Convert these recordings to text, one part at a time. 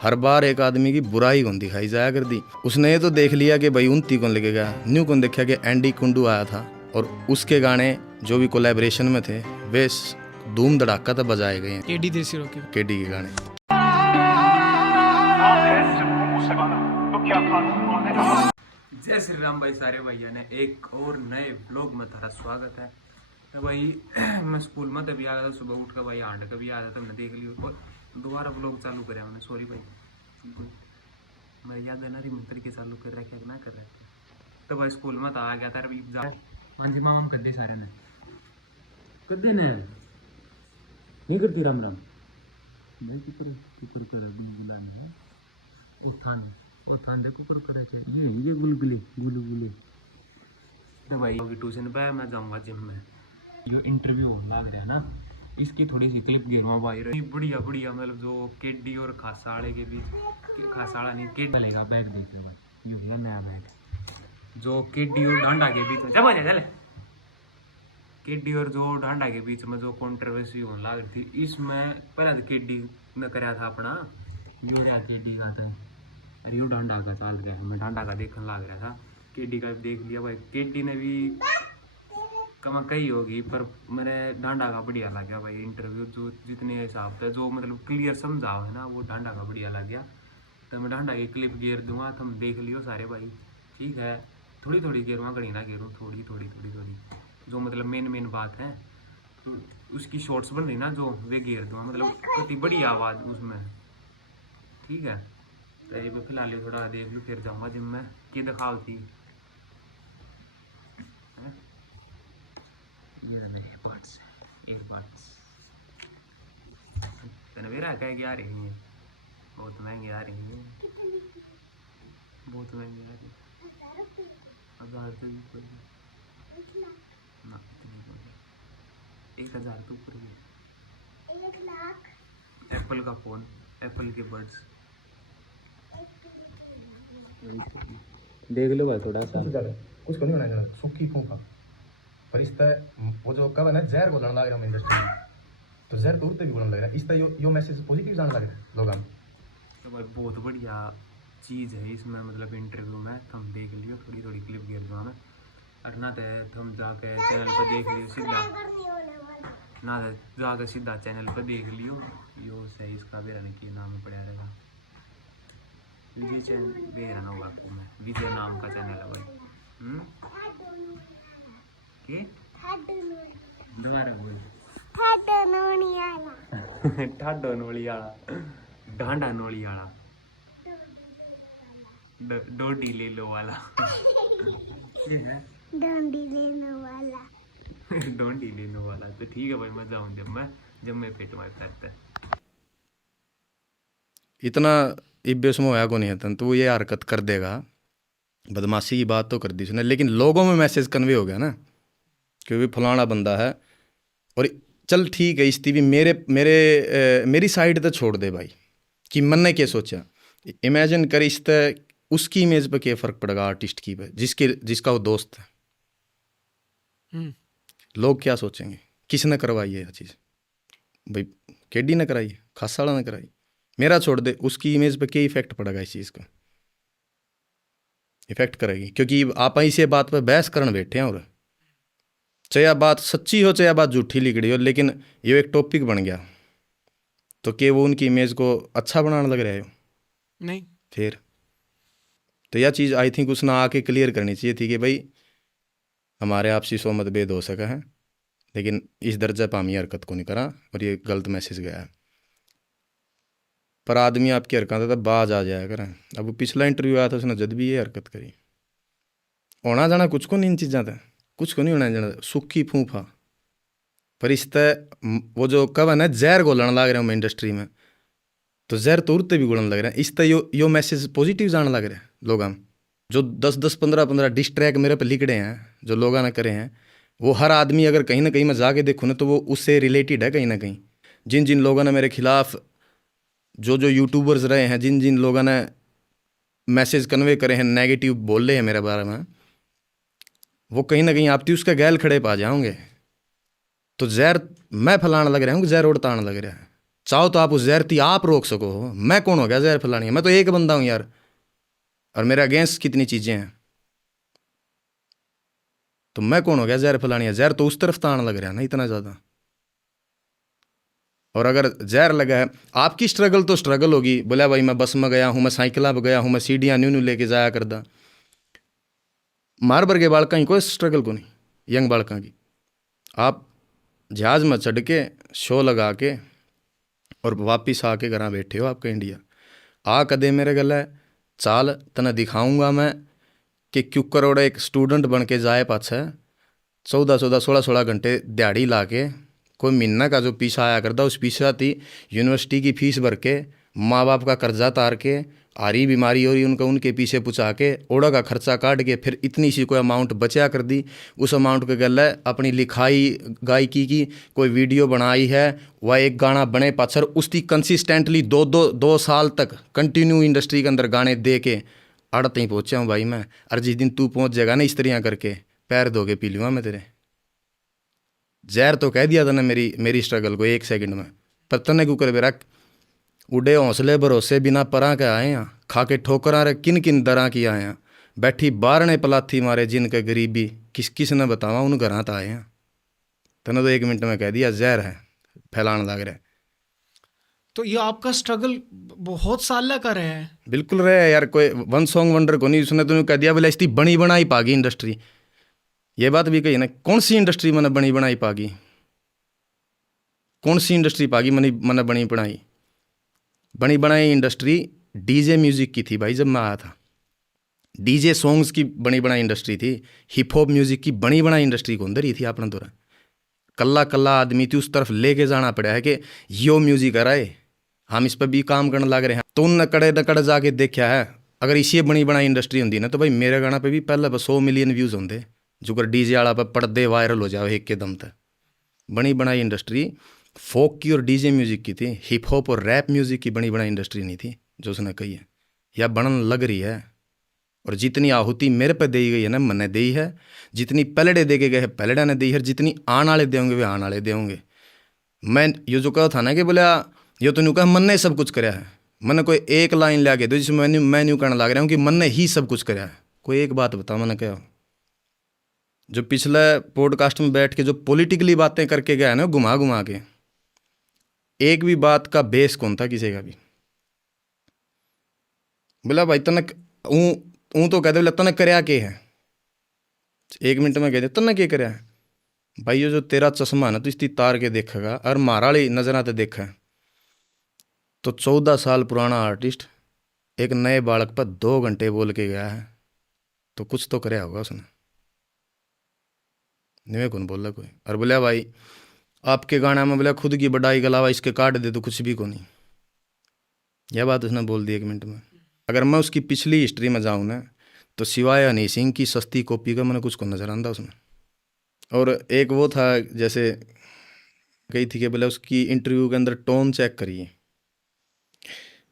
हर बार एक आदमी की बुराई कौन दिखाई जाया कर दी। उसने ये तो देख लिया कि भाई उनती कौन लेके गया, न्यू कौन देखा कि एंडी कुंडू आया था और उसके गाने जो भी कोलैबोरेशन में थे वे धूम धड़ाका तो बजाए गए हैं। केडी देसी रॉकी, केडी के गाने। जय श्री राम भाई, सारे भैया ने एक और नए ब्लॉग में तारा स्वागत है। तो भाई मैं स्कूल में तभी आया था, सुबह उठ कर भाई आंड कभी आया था, तुमने देख लियो और दोबारा ब्लॉग चालू करे मैंने। सॉरी भाई, मैं याद है ना रिमंत्र के चालू कर रखे ना कर रहे। तो भाई स्कूल में तो आ गया था अभी। हाँ जी मामा कद्दे सारे ने कद्दे ने नहीं करती राम राम मैं कुकर कर गुलाम है उत्थान देखो पर करे थे ये गुलगुले। तो भाई ट्यूशन पे मैं जाऊंगा जिम में। ये इंटरव्यू लग रहा है ना, इसकी थोड़ी सी क्लिप गिरवा भाई। बढ़िया बढ़िया, मतलब जो केडी और खासाड़े के बीच, खासाड़ा नहीं केड लेगा बैग देखते भाई। ये नया बैग जो केडी और डांडा के बीच में चले केडी और जो डांडा के बीच में जो कंट्रोवर्सी होने लग रही थी, इसमें पहले तो केडी ने कराया था अपना यो क्या केडी का था, अरे यो डांडा का चाल रहा है। मैं डांडा का देखने लग रहा था, केडी का देख लिया भाई। केडी ने भी कमा कही होगी, पर मैंने डांडा का बढ़िया लग गया भाई। इंटरव्यू जो जितने हिसाब से जो मतलब क्लियर समझाओ है ना, वो डांडा का बढ़िया लग गया। तो मैं डांडा की क्लिप गेर दूंगा, तुम देख लियो सारे भाई, ठीक है। थोड़ी थोड़ी गेरूँगा, घड़ी ना गेरूँ, थोड़ी थोड़ी जो मतलब मेन बात है। तो उसकी शॉर्ट्स बन रही ना जो, वे गेर दूंगा, मतलब कितनी बड़ी आवाज़ उसमें, ठीक है। तो ये फिलहाल थोड़ा देख लूँ, फिर जाऊँगा जिम में। की दिखाओ थी ये एयरबड्स तनवीरा कह के आ रही है, बहुत महंगी आ रही है, बहुत महंगी आ रही है। 1000 तो ऊपर ना, 1000 तो ऊपर भी। 1 लाख एप्पल का फ़ोन, एप्पल के बड्स देख लो भाई। थोड़ा सा कुछ नहीं होना, सूखी फूफा पर इस वो जो कब है ना जहर बोलने लग रहा है इंडस्ट्री में, तो जहर तो उड़ते भी बोलने लग रहा है। इस यो मैसेज पॉजिटिव जाने लग रहा है लोग। तो भाई बहुत बढ़िया चीज़ है इसमें, मतलब इंटरव्यू में तुम देख लियो, थोड़ी थोड़ी क्लिप गिर दूँगा मैं। और ना तो तुम जाके चैनल पर देख लियो सीधा, ना तो जाकर सीधा चैनल पर देख लियो। यो सही इसका भी रहने की नाम पड़ा रहेगा, विजय चैनल भी रहना होगा आपको में, विजय नाम का चैनल है भाई। के दोबारा बोल ठाडो नोली आला डांडा नोली आला डोडी ले लो वाला डोंडी लेने वाला। तो ठीक है भाई, मैं जाऊँ जब मैं पेट मार करता इतना इब्बेस में होया को नहीं है तो वो ये हरकत कर देगा। बदमाशी की बात तो कर दी उसने, लेकिन लोगों में मैसेज कन्वे हो गया ना कि भी फलाना बंदा है। और चल ठीक है, इस भी मेरी साइड तो छोड़ दे भाई कि मन ने क्या सोचा। इमेजिन कर इस उसकी इमेज पे क्या फ़र्क पड़ेगा आर्टिस्ट की पे, जिसका वो दोस्त है। लोग क्या सोचेंगे, किसने करवाई है यह चीज़? भाई केडी ने कराई, खासाड़ा ने कराई, मेरा छोड़ दे, उसकी इमेज पे क्या इफेक्ट पड़ेगा इस चीज़ का? इफेक्ट करेगी, क्योंकि आप इसे बात पे बहस करने बैठे हैं। और चाहे बात सच्ची हो चाहे बात झूठी लिखड़ी हो, लेकिन ये एक टॉपिक बन गया तो क्या वो उनकी इमेज को अच्छा बनाने लग रहे हो? नहीं। फिर तो यह चीज़ आई थिंक उसने आके क्लियर करनी चाहिए थी कि भाई हमारे आपसी सो मतभेद हो सका है, लेकिन इस दर्जा पर हम ये हरकत को नहीं करा और ये गलत मैसेज गया है। पर आदमी आपकी हरकत तब बाज आ जाया करें। अब वो पिछला इंटरव्यू आया था, उसने जब भी ये हरकत करी। होना जाना कुछ को नहीं इन चीज़ां था, कुछ को नहीं होना जाना, सुखी फूफा। पर इस वो जो कब है ना जहर घोलने लग रहे हैं इंडस्ट्री में, तो जहर तो उड़ते भी घोलने लग रहे हैं। इस यो मैसेज पॉजिटिव जाने लग रहे हैं लोग। हम जो 10-10, 15-15 डिस ट्रैक मेरे पे लिख रहे हैं, जो लोगों ने करे हैं, वो हर आदमी अगर कहीं ना कहीं मैं जाके देखूँ ना तो वो उससे रिलेटेड है कहीं ना कहीं। जिन जिन लोगों ने मेरे खिलाफ, जो यूट्यूबर्स रहे हैं, जिन जिन लोगों ने मैसेज कन्वे करे हैं, नेगेटिव बोल रहे हैं मेरे बारे में, वो कहीं ना कहीं आपती उसके गैल खड़े पा जाओगे। तो जहर मैं फैलाने लग रहा हूँ, जहर उड़ताने लग रहा है। चाहो तो आप उस जहर थी आप रोक सको हो, मैं कौन हो गया जहर फैलानी है? मैं तो एक बंदा हूँ यार, और मेरे अगेंस्ट कितनी चीज़ें हैं, तो मैं कौन हो गया जहर फैलानी है? जहर तो उस तरफ तान लग रहा है ना इतना ज़्यादा। और अगर जहर लगा है, आपकी स्ट्रगल तो स्ट्रगल होगी, बोला भाई मैं बस में गया हूँ, मैं साइकिल पर गया हूँ, मैं सीढ़ियाँ न्यू न्यू लेके जाया करदा। मार भर के बालका की कोई स्ट्रगल को नहीं, यंग बालका की। आप जहाज में चढ़ के शो लगा के और वापिस आके घर बैठे हो आपका इंडिया। आ कदे मेरे गले चाल तने दिखाऊंगा मैं कि क्यों करोड़ एक स्टूडेंट बन के जाए पाछे 14-14 16-16 घंटे दिहाड़ी ला के, कोई महीना का जो पीछा आया करता उस पीछा थी यूनिवर्सिटी की फीस भर के, माँ बाप का कर्जा तार के, आरी बीमारी हो रही उनका उनके पीछे पुचा के, ओड़ा का खर्चा काट के फिर इतनी सी कोई अमाउंट बचा कर दी। उस अमाउंट के गल अपनी लिखाई गायकी की कोई वीडियो बनाई है, वह एक गाना बने पाछर उसकी कंसिस्टेंटली दो साल तक कंटिन्यू इंडस्ट्री के अंदर गाने दे के अड़ते ही पहुँचा हूँ भाई मैं। और जिस दिन तू पहुँच जाएगा ना इस तरह करके, पैर धो के पी लूँगा मैं तेरे। जहर तो कह दिया था ना मेरी स्ट्रगल को 1 सेकंड में, पर तने क्यों कर बेरा उड़े हौसले भरोसे बिना परा के आए हैं, खा के ठोकरा रे किन किन दरा की आए हैं, बैठी बारने पलाथी मारे जिनके गरीबी किस ने बतावा उन घरां तो आए हैं। तने तो 1 मिनट में कह दिया जहर है फैलाने लग रहा है। तो ये आपका स्ट्रगल बहुत साल का रहा है। बिल्कुल रहे यार, कोई वन सॉन्ग वंडर को नहीं। उसने तो कह दिया बोले इसकी बनी बनाई पागी इंडस्ट्री, ये बात भी कही ना। कौन सी इंडस्ट्री मैंने बनी बनाई पागी? कौन सी इंडस्ट्री पागी मैंने बनी बनाई? बनी बनाई इंडस्ट्री डीजे म्यूजिक की थी भाई। जब मैं आया था डीजे सॉन्ग्स की बनी बनाई इंडस्ट्री थी, हिप हॉप म्यूजिक की बनी बनाई इंडस्ट्री को अंदर ही थी अपना दौरा। कल्ला कल्ला आदमी थी उस तरफ लेके जाना पड़ा है कि यो म्यूजिक आ रहा है, हम इस पर भी काम करने लग रहे हैं। तो उन नकड़े जाके देखा है, अगर इसी बनी बनाई इंडस्ट्री होंगी ना तो भाई मेरे गाना पे भी पहले 100 मिलियन व्यूज़ होंगे, जो कर डीजे वाला पर पड़दे वायरल हो जाओ एक के दम तक। बनी बनाई इंडस्ट्री फोक की और डीजे म्यूजिक की थी, हिप हॉप और रैप म्यूजिक की बनी बनाई इंडस्ट्री नहीं थी जो उसने कही है या बनन लग रही है। और जितनी आहुति मेरे पे दी गई है ना मैंने दी है, जितनी पलड़े दे के गए हैं पलड़ा ने दी है, जितनी आने वाले देंगे वे आने वाले देंगे। मैं ये जो कहा था ना कि बोला ये तो न्यू कहा मन ने सब कुछ कराया है, मैंने कोई एक लाइन ला के दो जिसमें मैं न्यू करने लग रहा हूँ कि मन ने ही सब कुछ कराया है। कोई एक बात बता मैंने क्या, जो पिछले पॉडकास्ट में बैठ के जो पॉलिटिकली बातें करके गया है ना घुमा घुमा के, एक भी बात का बेस कौन था किसी का भी? बोला भाई तने ऊँ तो कहते बोला तने करया के है, 1 मिनट में कहते तने के करया है भाई? ये जो तेरा चश्मा है ना तो इसकी तार के देखेगा और मारा वाली नजर आते देखा है तो 14 साल पुराना आर्टिस्ट एक नए बालक पर 2 घंटे बोल के गया है, तो कुछ तो करया होगा उसने। नहीं कौन बोला कोई? और बोला भाई आपके गाना में बोला खुद की बढ़ाई के अलावा इसके काट दे तो कुछ भी को नहीं, यह बात उसने बोल दी 1 मिनट में। अगर मैं उसकी पिछली हिस्ट्री में जाऊँ ना तो सिवाय हनी सिंह की सस्ती कॉपी का मैंने कुछ को नजर आंदा उसमें। और एक वो था जैसे कही थी कि बोले उसकी इंटरव्यू के अंदर टोन चेक करिए,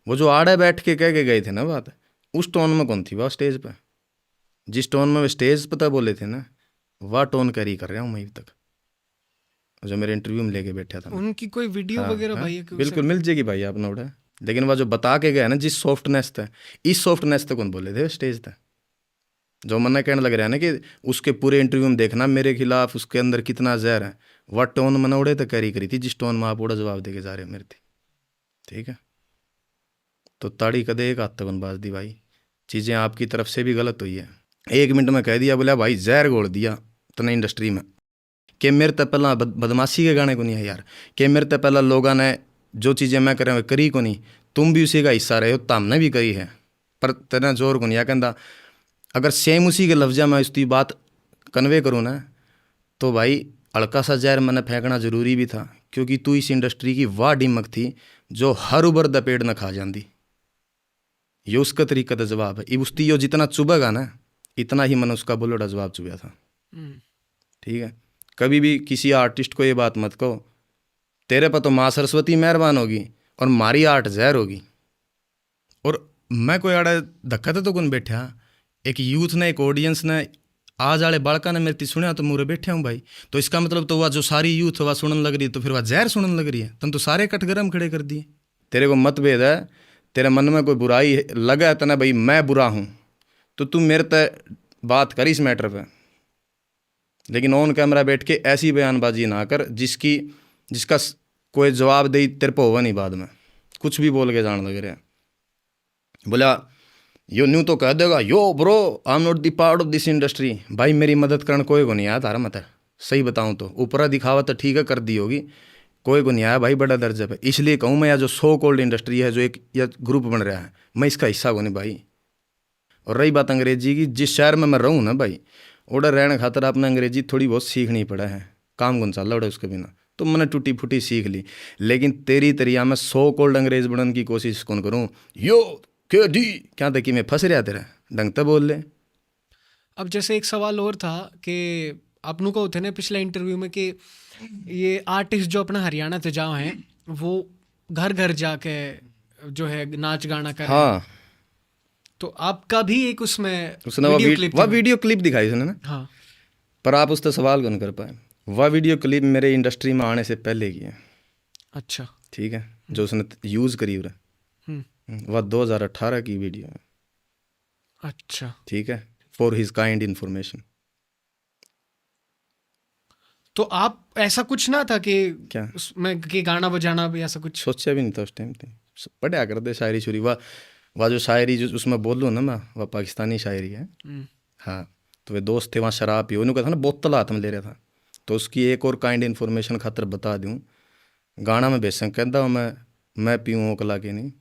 वो जो आड़े बैठ के कह के गए थे ना बात, उस टोन में कौन थी वह स्टेज पर? जिस टोन में वे स्टेज पर बोले थे ना वह टोन कैरी कर रहा हूँ मैं अभी तक, जो मेरे इंटरव्यू में लेके बैठा था। उनकी कोई वीडियो वगैरह भाई है कि बिल्कुल मिल जाएगी भाई आपने उड़ा। लेकिन वह जो बता के गया ना जिस सॉफ्टनेस था, इस सॉफ्टनेस तक कौन बोले थे स्टेज तक? जो मना कहने लग रहा है ना कि उसके पूरे इंटरव्यू में देखना मेरे खिलाफ उसके अंदर कितना जहर है, वह टोन मैंने उड़े तक कैरी करी थी जिस टोन में आप उड़ा जवाब दे के जा रहे हो मेरे थी। ठीक है, तो ताड़ी कदे एक हाथ तक बाज दी भाई, चीज़ें आपकी तरफ से भी गलत हुई है। 1 मिनट में कह दिया बोला भाई जहर घोल दिया तने इंडस्ट्री में, कि मेरे तो पहला बदमाशी के गाने को नहीं है यार, कि मेरे तो पहला लोगों ने जो चीज़ें मैं करें करी को नहीं, तुम भी उसी का हिस्सा रहे हो तो हमने भी करी है, पर तेना जोर को नहीं। कहता अगर सेम उसी के लफ्जा में उसकी बात कन्वे करूँ ना तो भाई हल्का सा जहर मैंने फेंकना ज़रूरी भी था, क्योंकि तू इस इंडस्ट्री की वाह डिमक थी जो हर उबर दपेड़ न खा जाती। ये उसका तरीका का जवाब है, उसकी यो जितना चुभेगा ना इतना ही मैंने उसका बोलोड़ा जवाब चुभा था। ठीक है, कभी भी किसी आर्टिस्ट को ये बात मत कहो तेरे पर तो माँ सरस्वती मेहरबान होगी और मारी आर्ट जहर होगी। और मैं कोई आड़ा धक्का तो कौन बैठा, एक यूथ ने एक ऑडियंस ने आज वाले बालका ने मेरे सुनया तो मुरे बैठे हूँ भाई, तो इसका मतलब तो वह जो सारी यूथ वह सुनने लग रही है, तो फिर वह जहर सुनने लग रही है। तुम तो सारे कटगरम खड़े कर दिए। तेरे को मतभेद है, तेरे मन में कोई बुराई लगा है तना भाई मैं बुरा हूँ, तो तू मेरे तय बात कर इस मैटर पे, लेकिन ऑन कैमरा बैठ के ऐसी बयानबाजी ना कर जिसका कोई जवाब दे तेरे पे होगा नहीं बाद में। कुछ भी बोल के जान लग रहा है। बोला यो न्यू तो कह देगा यो bro I am not the part of this industry. भाई मेरी मदद करने कोई को नहीं आया तारा मत, सही बताऊं तो ऊपरा दिखावा तो ठीक है कर दी होगी, कोई को नहीं आया भाई बड़ा दर्जा पे। इसलिए कहूँ मैं, या जो सो कॉल्ड इंडस्ट्री है जो एक या ग्रुप बन रहा है, मैं इसका हिस्सा को नहीं भाई। और रही बात अंग्रेजी की, जिस शहर में मैं रहूँ ना भाई, उधर रहने खातर आपने अंग्रेजी थोड़ी बहुत सीखनी पड़ा है, काम कौन चल रहा उसके बिना, तो मैंने टूटी फूटी सीख ली। लेकिन तेरी तरिया में सो कॉल्ड अंग्रेज बनने की कोशिश कौन करूँ, यो के डी क्या तक कि मैं फंस रहा तेरा ढंग तो बोल ले। अब जैसे एक सवाल और था कि आपनों को थे ना पिछले इंटरव्यू में कि ये आर्टिस्ट जो अपना हरियाणा से जाओ हैं वो घर घर जाके जो है नाच गाना कर रहे हैं। हाँ, तो आपका भी एक उसमें उसने वह वीडियो क्लिप दिखाई उसने ना, हाँ, पर आप उससे सवाल कौन कर पाए। वह वीडियो क्लिप मेरे इंडस्ट्री में आने से पहले की है। अच्छा, ठीक है, जो उसने यूज़ करी उरे वह 2018 की वीडियो है। अच्छा, ठीक है, फॉर हिज काइंड इन्फॉर्मेशन। तो आप ऐसा कुछ ना था कि क्या उसमें कि गाना बजाना भी ऐसा कुछ? सोचा भी नहीं था उस टाइम पे, पढ़ा करते शायरी शुरी। वह जो शायरी जो उसमें बोलूँ ना मैं, वह पाकिस्तानी शायरी है। हाँ, तो वे दोस्त थे वहाँ शराब पियो, उन्होंने कहा था ना बोतल हाथ में ले रहा था, तो उसकी एक और काइंड इन्फॉर्मेशन खातर बता दूँ, गाना में बेशक कहता हूँ मैं पीऊँ ओकला के नहीं।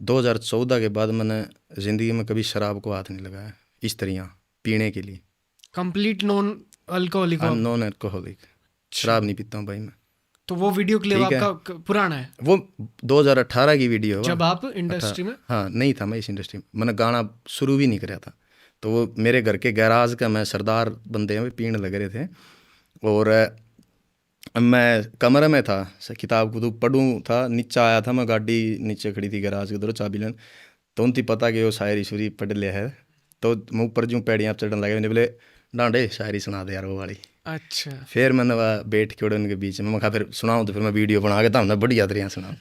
2014 के बाद मैंने ज़िंदगी में कभी शराब को हाथ नहीं लगाया इस तरह पीने के लिए। Complete non alcoholic? I am non alcoholic, शराब नहीं पीता हूँ भाई मैं। तो वो वीडियो क्लिप ठीक है। आपका पुराना है? वो 2018 की वीडियो है जब आप इंडस्ट्री में? हाँ, नहीं था मैं इस इंडस्ट्री में, मैंने गाना शुरू भी नहीं कराया था। तो वो मेरे घर के गैराज का मैं सरदार बंदे में पीने लग रहे थे, और मैं कमरे में था, किताब को पढ़ूँ था, नीचे आया था मैं, गाड़ी नीचे खड़ी थी गैराज के उधर चाबी लेन, तो उनकी पता कि वो शायरी शुरी पढ़ लिया है, तो मैं ऊपर जो पैड़ियाँ चढ़ने लगे, मैंने बोले डांडे शायरी सुना दे यार वो वाली। अच्छा, फिर मैंने वह बैठ के उड़न के बीच में मैं कहा फिर सुनाऊँ, तो फिर मैं वीडियो बना के था ना बढ़िया तरह सुना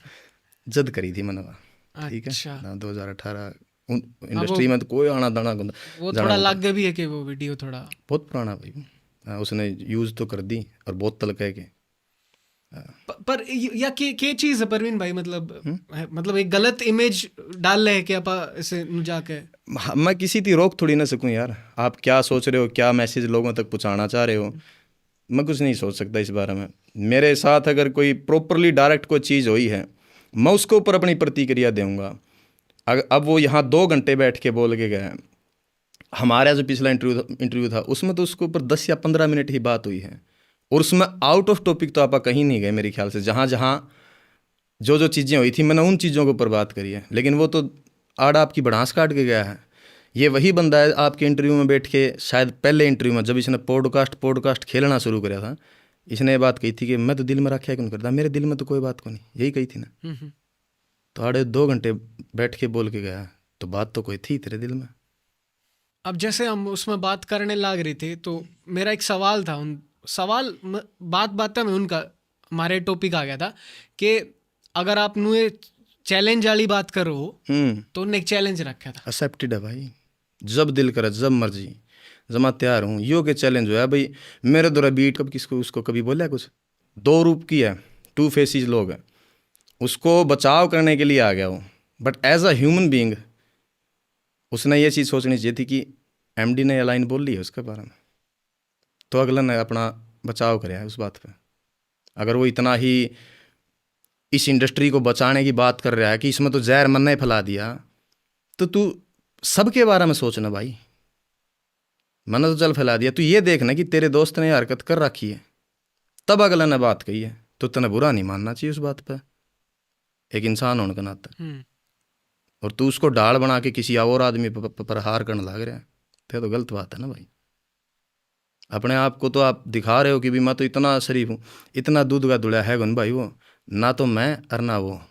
जद करी थी मैंने वह। ठीक अच्छा। है, 2018 इंडस्ट्री में तो कोई आना दाना वो थोड़ा लग गया भी है कि वो वीडियो थोड़ा बहुत पुराना भाई। हाँ, उसने यूज़ तो कर दी और बोतल कह के। पर या के चीज है परवीन भाई, मतलब एक गलत इमेज डाल रहे हैं कि आप इसे नु जाके। मैं किसी की रोक थोड़ी ना सकूं यार, आप क्या सोच रहे हो, क्या मैसेज लोगों तक पहुंचाना चाह रहे हो, मैं कुछ नहीं सोच सकता इस बारे में। मेरे साथ अगर कोई प्रॉपरली डायरेक्ट कोई चीज़ हुई है, मैं उसके ऊपर अपनी प्रतिक्रिया दूंगा। अब वो यहाँ 2 घंटे बैठ के बोल के गए, हमारा जो पिछला इंटरव्यू था उसमें तो उसके ऊपर 10 या 15 मिनट ही बात हुई है, और उसमें आउट ऑफ टॉपिक तो आप कहीं नहीं गए मेरे ख्याल से। जहाँ जहाँ जो चीज़ें हुई थी मैंने उन चीज़ों के ऊपर बात करी है, लेकिन वो तो आड़ आपकी बढ़ास काट के गया है। ये वही बंदा है आपके इंटरव्यू में बैठ के, शायद पहले इंटरव्यू में जब इसने पॉडकास्ट खेलना शुरू कराया था, इसने ये बात कही थी कि मैं तो दिल में रखा क्यों करता, मेरे दिल में तो कोई बात को नहीं, यही कही थी ना। तो आड़े 2 घंटे बैठ के बोल के गया, तो बात तो कोई थी तेरे दिल में। अब जैसे हम उसमें बात करने लग रहे थे, तो मेरा एक सवाल था, बात में उनका हमारे टॉपिक आ गया था कि अगर आप नुए चैलेंज वाली बात करो तो उन्होंने एक चैलेंज रखा था। एक्सेप्टेड है भाई, जब दिल करे जब मर्जी जमा तैयार हूँ। यो के चैलेंज हुआ भाई मेरे द्वारा बीट कब किसको उसको कभी बोला कुछ। 2 रूप की है, 2 फेसिस लोग हैं, उसको बचाव करने के लिए आ गया वो, but as a human being उसने ये चीज़ सोचनी चाहिए थी कि एमडी ने ये लाइन बोल ली है उसके बारे में, तो अगला ने अपना बचाव करे है उस बात पे। अगर वो इतना ही इस इंडस्ट्री को बचाने की बात कर रहा है कि इसमें तो जहर मन ने फैला दिया, तो तू सबके बारे में सोचना भाई। मैंने तो चल फैला दिया, तू ये देखना कि तेरे दोस्त ने हरकत कर रखी है, तब अगला ने बात कही है, तो तने बुरा नहीं मानना चाहिए उस बात पे एक इंसान होने का नाता। और तू उसको ढाल बना के किसी और आदमी पर हार करने लग रहा है, तो गलत बात है ना भाई। अपने आप को तो आप दिखा रहे हो कि भी मैं तो इतना शरीफ हूँ, इतना दूध का धुला है गन भाई, वो ना तो मैं और ना वो।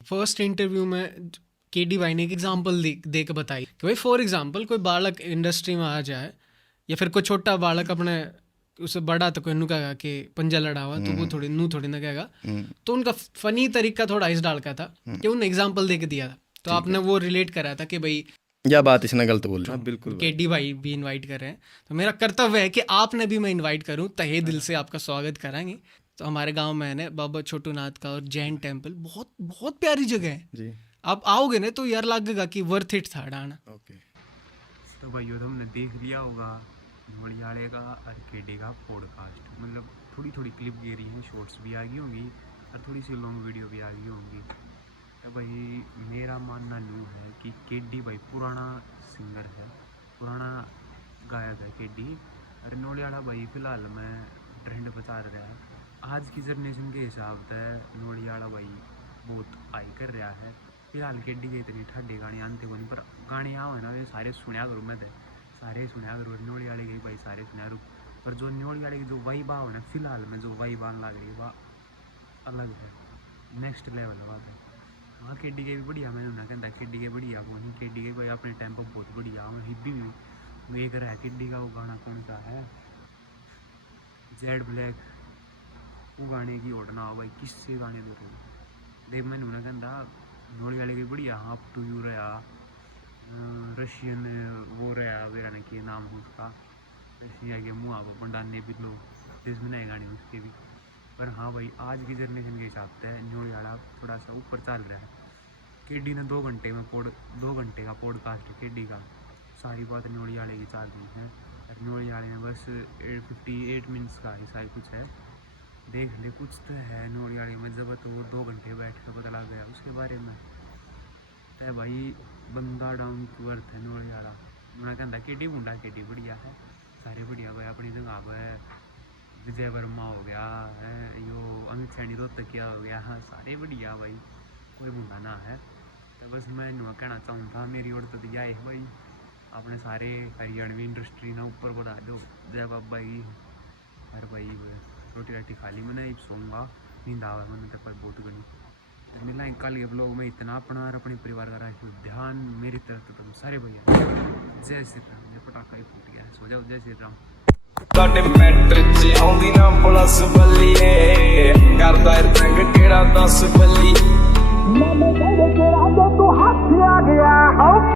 फर्स्ट इंटरव्यू में केडी भाई ने एक एग्जांपल दे के बताई कि भाई फॉर एग्जांपल कोई बालक इंडस्ट्री में आ जाए या फिर कोई छोटा बालक अपने उससे बड़ा तो कोई नु कहेगा कि पंजा लड़ा हुआ, तो वो थोड़ी ना कहेगा। तो उनका फनी तरीका थोड़ा इस डाल का था कि उन्होंने एग्जाम्पल दे के दिया था, तो आपने वो रिलेट करा था कि भाई यह बात इसने गलत बोल रहा। बिल्कुल केडी भाई भी इनवाइट कर रहे हैं, तो मेरा कर्तव्य है कि आपने भी मैं इनवाइट करूं, तहे दिल से आपका स्वागत कराएंगे। तो हमारे गांव में है ना बाबा छोटू नाथ का और जैन टेम्पल, बहुत बहुत प्यारी जगह है जी। आप आओगे ना तो यार लगेगा कि वर्थ इट था डाना। ओके। तो भाइयों तुमने देख लिया होगा नोलियाले का और केडी का पॉडकास्ट, मतलब थोड़ी थोड़ी क्लिप गिरी हैं, शॉर्ट्स भी आ गई होंगी और थोड़ी सी लॉन्ग वीडियो भी आ गई होंगी। तो भाई मेरा मानना यूँ है कि केडी भाई पुराना सिंगर है, पुराना गायक है केडी, और नोलियाला भाई फिलहाल में ट्रेंड बता रहा है। आज की जनरेशन के हिसाब से नोलियाला भाई बहुत हाई कर रहा है। फिलहाल केडी के इतनी ठाडे गाने आते को नहीं, पर गाने आओ है ना वे सारे सुनया करूँ, मैं सारे सुनया करूँ नोलियाले के भाई, सारे सुनया करूँ। पर जो नोलियाले की जो वाइब आओ ना फिलहाल में, जो वाइब आने लग रही है वह अलग है, नेक्स्ट लेवल है बात है। हाँ केडी के भी बढ़िया, मैंने उन्हें कहता केडी के बढ़िया वो नहीं, केडी के भाई अपने टाइम पर बहुत बढ़िया। मैं हिब्बी भी एक रहा है केडी का, वो गाना कौन सा है, जेड ब्लैक, वो गाने की ओढ़ना हो भाई, किससे गाने दो देख। मैंने उन्हें कहता नोलियाले की बढ़िया, हाँ अप टू यू रहा, रशियन वो रहा वेरा ने के नाम है उसका, रशिया के मुँह आप पंडाने भी लो देश में नए गाने उसके भी। पर हाँ भाई आज की जनरेशन के हिसाब से नोलियाला थोड़ा सा ऊपर चल रहा है। केडी ने 2 घंटे में 2 घंटे का पॉडकास्ट केडी का, सारी बात नोलियाले की चल रही है। और नोलियाले में बस 58 मिनट्स का ही शायद कुछ है, देख ले कुछ तो है नोलियाले में। जब तो 2 घंटे बैठ कर पता लग गया उसके बारे में। है भाई बंदा डाउन टू अर्थ है नोलियाला। मैं कहता केडी मुंडा केडी बढ़िया है, सारे बढ़िया भाई अपनी जगह पर। विजय वर्मा हो गया है, यो अमित सैनी रोहतकिया हो गया, हाँ सारे बढ़िया भाई, कोई मुंडा ना है। तो बस मैं कहना चाहूँ था मेरी ओर तो दिया है भाई, अपने सारे हरियाणवी इंडस्ट्री ना ऊपर बढ़ा दो जय बाबा की। अरे भाई रोटी राटी खा ली मैंने, सोऊंगा, नींद आवा मैंने तक पर बहुत घनी। मिला कल के ब्लॉग में इतना अपना और अपने परिवार का रखो ध्यान, मेरी तरफ तो तुम सारे भैया जय श्री राम। जय पटाखा ही फूट गया, सो जाओ, जय श्री राम। ਤੁਹਾਡੇ ਮੈਟਰ 'ਚ ਆਉਂਦੀ ਨਾ ਪਲਸ ਬੱਲੀਏ, ਕਰਦਾ ਰੰਗ ਕਿਹੜਾ 10 ਬੱਲੀ।